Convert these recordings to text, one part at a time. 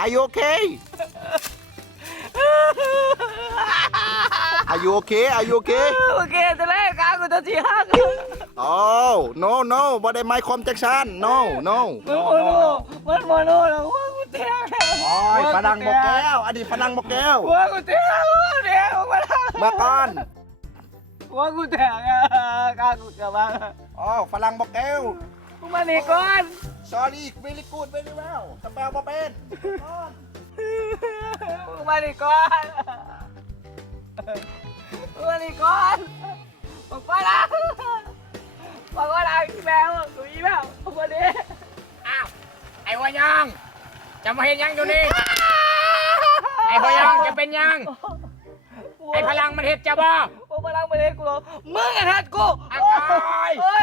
Are you okay Are you okay Are you okay โอเคจะเล่นการกูจะจีฮัก Oh no no บ่ได้ไมค์คอมแจ็คสัน No no มันโมโนแล้วว่ากูเตี้ย โอ้ยพลังบอกแก้วอดีตพลังบอกแก้ว ว่ากูเตี้ยเนี่ยมา เมื่อก่อน ว่ากูเตี้ยการกูจะมา อ๋อพลังบอกแก้ว กูมาหนีก่อน Sorry very good very well สเปลบ่เป็น กูมาหนีก่อนกูมาหนีก่อนบอกไปละบอกว่าอะไรอีแมวกูอีแมวกูมาดิ อ้าวไอ้หัวยองจะมาเห็นยังอยู่นี่ไอ้หัวยองจะเป็นยังไอ้พลังมันเห็ดจะบ่ กูพลังมาดิกูมึงอะทัดกู อ้าว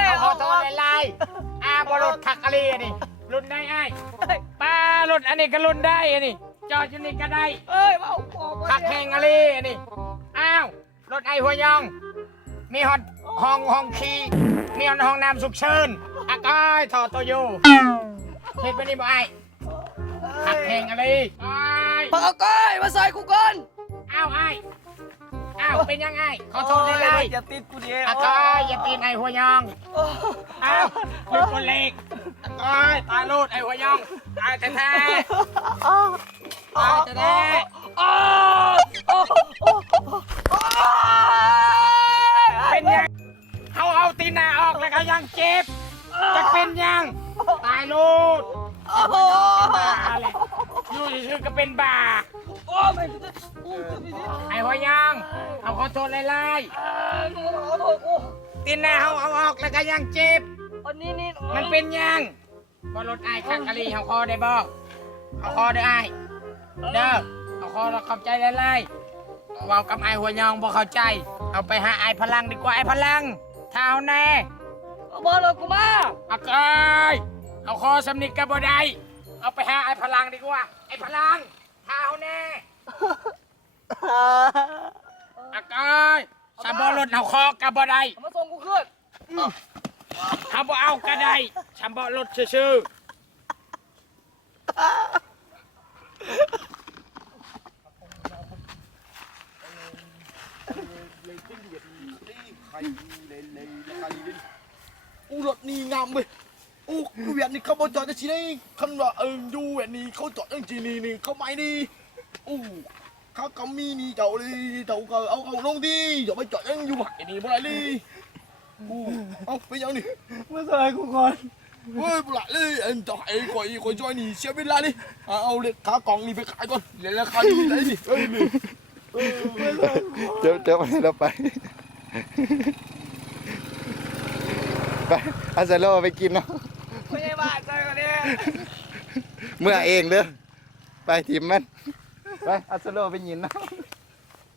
เอาขอโทษไล่บอลรถขักกะลีนี่รุ่นได้ไอ้ป้ารถอันนี้ก็รุ่นได้อันนี้จอดอยู่นี่ก็ได้ เอ้ยมาขักแหงกะลีอันนี้อ้าวรถไอ้หัวยองมีห้องขี่มีห้องน้ำสุกเชิญอากายถอดตัวอยู่เห็ดไปนี่บ่ไอ้ขักแหงกะลีไอ้ ปากก้อยมาใส่กูก่อน อ้าวเป็นยังไงขอโทษเลย อย่าติดกูดิ อากายอย่าตีนไอ้หัวยองอ้าวเป็นคนเล็กอากายตายโลดไอ้หัวยองตายแท้ๆตายแท้ๆเป็นยังเอาตีนหน้าออกแล้วก็ยังเจ็บจะเป็นยังตายโลดบ้าเลยอยู่ชื่อก็เป็นบ้าไอ้หัวยองเอาขอโทษไล่ตีนหน้าเอาออกแล้วก็ยังเจ็บมันเป็นยังบอลรถไอ้ขักกะลีเอาคอได้บ่เอาคอได้ไอ้เด้อเอาคอเราเข้าใจไล่เว่ากับไอ้หัวยองบ่เข้าใจเอาไปหาไอ้พลังดีกว่าไอ้พลังเท้าแน่ บอลกูมา อากายเอาคอสำนิทกับบ่ได้เอาไปหาไอ้พลังดีกว่าไอ้พลังเท้าแน่อากายสาบอลรถเอาคอกับบ่ได้ มาส่งกูขึ้น ทำบ่เอาก็ได้ทำบ่รถชื่ออู้รถนี่งามเว้ยอู้เวียนนี่เขาบอกจอดจะชี้ได้คันว่าดูเวียนนี่เขาจอดจังจีนี่เขาไม่ดีอู้เขากำมีนี่เจ้าเลยเจ้าก็เอาลงดีอย่าไปจอดยังอยู่หักนี่บ่ไรเลยอู้เอาไปยังนี่ มาใส่กูก่อน เฮ้ยบ่ไรเลยจะให้คอยจอยนี่เสียเวลานี่เอาเล็กขากล่องนี่ไปขายก่อนเดี๋ยวราคาดีเลยนี่เฮ้ยเดี๋ยวเราไปไปอาซาโลไปกินเนาะ ไม่ใช่บ้าใจกันเนี่ย เมื่อเองเด้อไปทีมมันไปอาซาโลไปยินเนาะ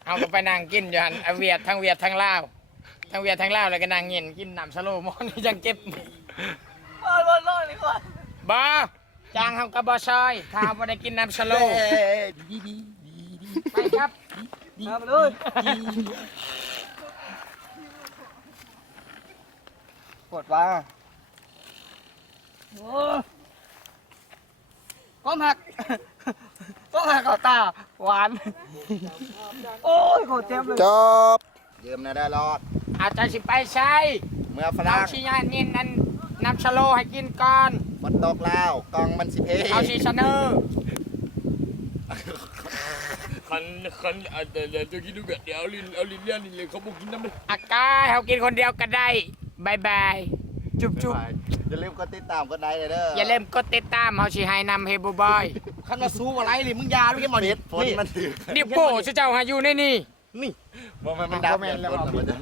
เอาก็ไปนั่งกินอยู่หันเอาเวียดทั้งเวียดทั้งลาวทั้งเวียดทั้งลาวแล้วก็นั่งเย็นกินน้ำสโลมอนยังเก็บบ อลนี่ก่อน บ่จางทำกับบอซอยถ้าบ่ได้กินน้ำสโลไปครับ มาเลยปวดว่าก้มหักเขาตาหวานโอ้ยเขาเจ็บเลย จบเยิมนะได้รอด อาจจะสิไปใช้ เมื่อฝ เรา รั่ง ชิญานินนั้นน้ำสโลให้กินก่อน ฝนตกแล้วกองมันสิเพ เอาชีชเนอร์ คันเดี๋ยวจะกินดูแบบเดี๋ยวเอาลิ้นเลี้ยนนี่เลยเขาบอกกินน้ำมัน อากายเขากินคนเดียวก็ได้บายบายจุบจุบ อย่าลืมกดติดตามกดไลค์เลยเด้อ อย่าลืมกดติดตามเขาชีให้นำเฮบูบอย คันมาสู้อะไรหรือมึงยาด้วยกันหมดฝนมันถือ ดิโป้ชื่อเจ้าหาอยู่ในนี่ มันดับเนี่ยฝนมันจะ